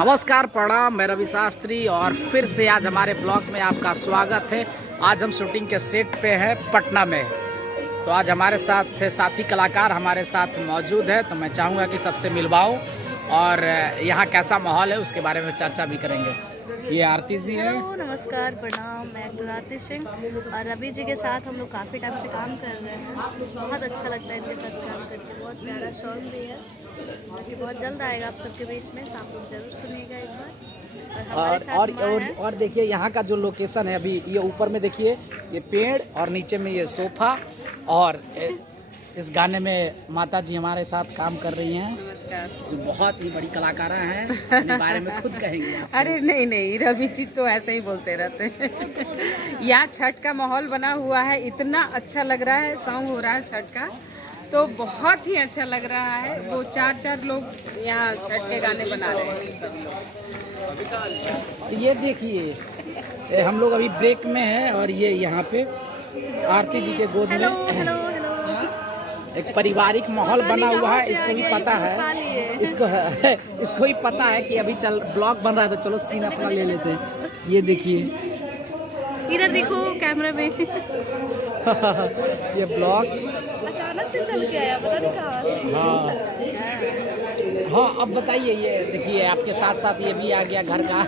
नमस्कार, प्रणाम। मैं रवि शास्त्री और फिर से आज हमारे ब्लॉग में आपका स्वागत है। आज हम शूटिंग के सेट पे हैं पटना में। तो आज हमारे साथ साथी कलाकार हमारे साथ मौजूद है, तो मैं चाहूँगा कि सबसे मिलवाऊँ और यहाँ कैसा माहौल है उसके बारे में चर्चा भी करेंगे। ये आरती जी है। नमस्कार, प्रणाम। मैं एक्टर आरती सिंह और रवि जी के साथ हम लोग काफ़ी टाइम से काम कर रहे हैं। बहुत अच्छा लगता है इनके साथ काम करके। बहुत प्यारा सॉन्ग भी है जो कि बहुत जल्द आएगा आप सबके बीच में, तो आप लोग जरूर सुनिएगा एक बार। और देखिए यहाँ का जो लोकेशन है, अभी ये ऊपर में देखिए ये पेड़ और नीचे में ये सोफा, और इस गाने में माता जी हमारे साथ काम कर रही हैं। नमस्कार। जो बहुत ही बड़ी कलाकारा हैं, अपने बारे में खुद कहेंगे आप। अरे नहीं, रवि जी तो ऐसे ही बोलते रहते हैं। यहाँ छठ का माहौल बना हुआ है, इतना अच्छा लग रहा है। सॉन्ग हो रहा है छठ का, तो बहुत ही अच्छा लग रहा है। वो चार लोग यहाँ छठ के गाने बना रहे हैं सब लोग। ये देखिए हम लोग अभी ब्रेक में हैं और ये यहाँ पे आरती जी के गोद में हेलो। एक पारिवारिक माहौल बना हुआ है। इसको भी पता है, इसको भी पता है कि अभी चल ब्लॉग बन रहा है, तो चलो सीन अपना ले लेते हैं। ये देखिए, इधर देखो कैमरे में। ये ब्लॉग अचानक से चल के आया, पता नहीं कहाँ से। हाँ, अब बताइए। ये देखिए आपके साथ साथ ये भी आ गया घर का।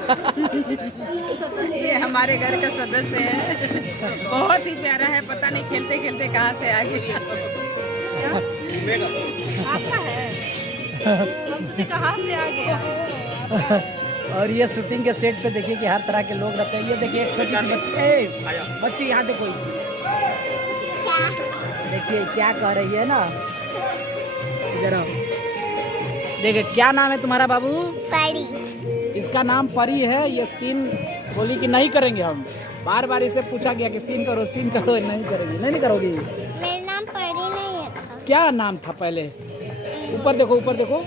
ये हमारे घर का सदस्य है। बहुत ही प्यारा है, पता नहीं खेलते खेलते कहाँ से आ गया। आपका है, हम सोचे कहाँ से आ गया। और ये शूटिंग के सेट पे देखिए कि हर तरह के लोग रहते हैं। ये देखिए एक छोटी सी बच्ची यहाँ देखो इसकी, देखिए क्या कह रही है ना। जरा देखिए, क्या नाम है तुम्हारा बाबू? परी। इसका नाम परी है। ये सीन बोली कि नहीं करेंगे हम। बार बार इसे पूछा गया कि सीन करो, नहीं करेंगे। नहीं करोगी? मेरा नाम परी नहीं था। क्या नाम था पहले? ऊपर देखो, ऊपर देखो।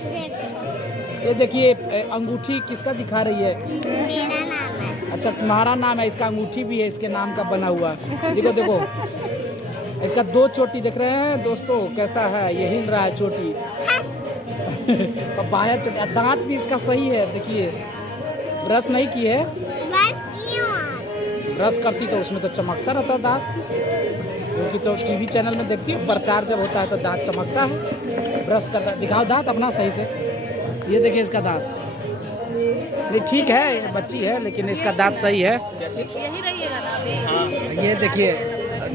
ये देखिए अंगूठी किसका दिखा रही है? मेरा नाम है। अच्छा, तुम्हारा नाम है। इसका अंगूठी भी है इसके नाम का बना हुआ। देखो इसका 2 चोटी देख रहे हैं दोस्तों, कैसा है? ये हिल रहा है चोटी। बाया चोटी, दांत भी इसका सही है। देखिए ब्रश नहीं की है। बस क्यों? ब्रश करती तो उसमें तो चमकता रहता दांत, क्योंकि तो टीवी चैनल में देखती है प्रचार जब होता है तो दांत चमकता है। ब्रश करता है। दिखाओ दांत अपना सही से। ये देखिए इसका दांत नहीं ठीक है, ये बच्ची है लेकिन इसका दांत सही है। यही रहिएगा ना अभी। ये देखिए,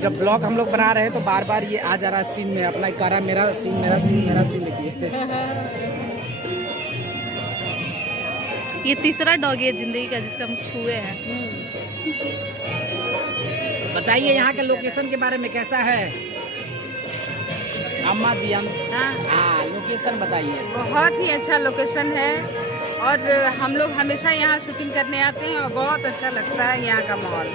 जब ब्लॉग हम लोग बना रहे हैं तो बार बार ये आ जा रहा है सीन में, अपना कह रहा है मेरा सीन देखिए। ये तीसरा डॉग है जिंदगी का जिसका हम छुए हैं। बताइए यहाँ के लोकेशन के बारे में कैसा है अम्मा जी? हाँ, लोकेशन बताइए। बहुत ही अच्छा लोकेशन है और हम लोग हमेशा यहाँ शूटिंग करने आते हैं और बहुत अच्छा लगता है यहाँ का माहौल।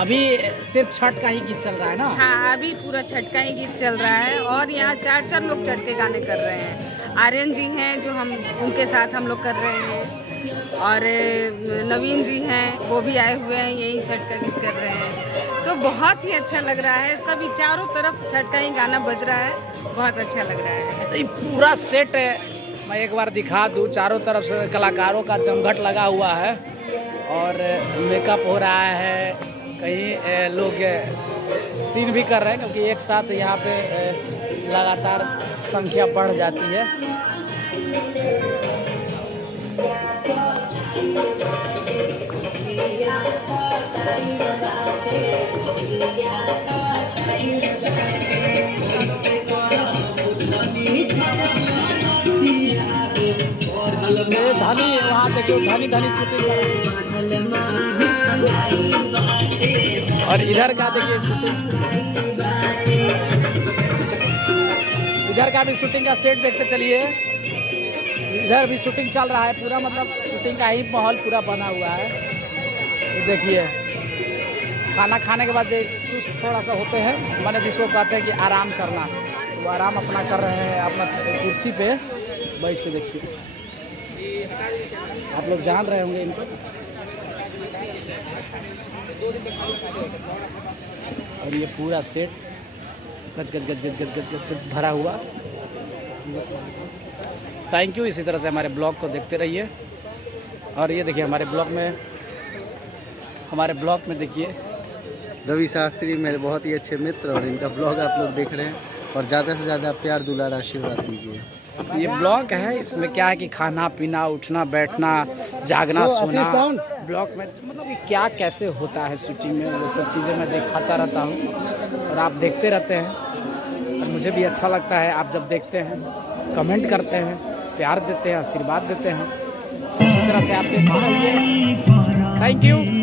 अभी सिर्फ छठ का ही गीत चल रहा है ना? हाँ, अभी पूरा छठ का ही गीत चल रहा है और यहाँ चार लोग छठ के गाने कर रहे हैं। आर्यन जी हैं जो हम उनके साथ हम लोग कर रहे हैं, और नवीन जी हैं वो भी आए हुए हैं, यही छठ का गीत कर रहे हैं। तो बहुत ही अच्छा लग रहा है। सभी चारों तरफ छठ का ही गाना बज रहा है, बहुत अच्छा लग रहा है। तो ये पूरा सेट मैं एक बार दिखा दूँ। चारों तरफ से कलाकारों का जमघट लगा हुआ है और मेकअप हो रहा है। कहीं लोग सीन भी कर रहे हैं, क्योंकि एक साथ यहाँ पे लगातार संख्या बढ़ जाती है। धनी वहाँ देखो, धनी शूटिंग कर रहे हैं। और इधर का देखिए शूटिंग, इधर का भी शूटिंग का सेट देखते चलिए। इधर भी शूटिंग चल रहा है पूरा, मतलब शूटिंग का ही माहौल पूरा बना हुआ है। तो देखिए खाना खाने के बाद सुस्त थोड़ा सा होते हैं, माने जिसको कहते हैं कि आराम करना, वो आराम अपना कर रहे हैं अपना कुर्सी पे बैठ के। देखिए आप लोग जान रहे होंगे इनको। और ये पूरा सेट गज गज गज गज गज गज गज गज भरा हुआ। Thank you. इसी तरह से हमारे ब्लॉग को देखते रहिए। और ये देखिए हमारे ब्लॉग में देखिए रवि शास्त्री मेरे बहुत ही अच्छे मित्र, और इनका ब्लॉग आप लोग देख रहे हैं, और ज़्यादा से ज़्यादा प्यार दुलार आशीर्वाद दीजिए। ये ब्लॉग है, इसमें क्या है कि खाना पीना, उठना बैठना, जागना सोना, ब्लॉग में मतलब कि क्या कैसे होता है शूटिंग में, वो सब चीज़ें मैं दिखाता रहता हूँ और आप देखते रहते हैं। और मुझे भी अच्छा लगता है आप जब देखते हैं, कमेंट करते हैं, प्यार देते हैं, आशीर्वाद देते हैं। इसी तरह से आप देखते रहिए। Thank you.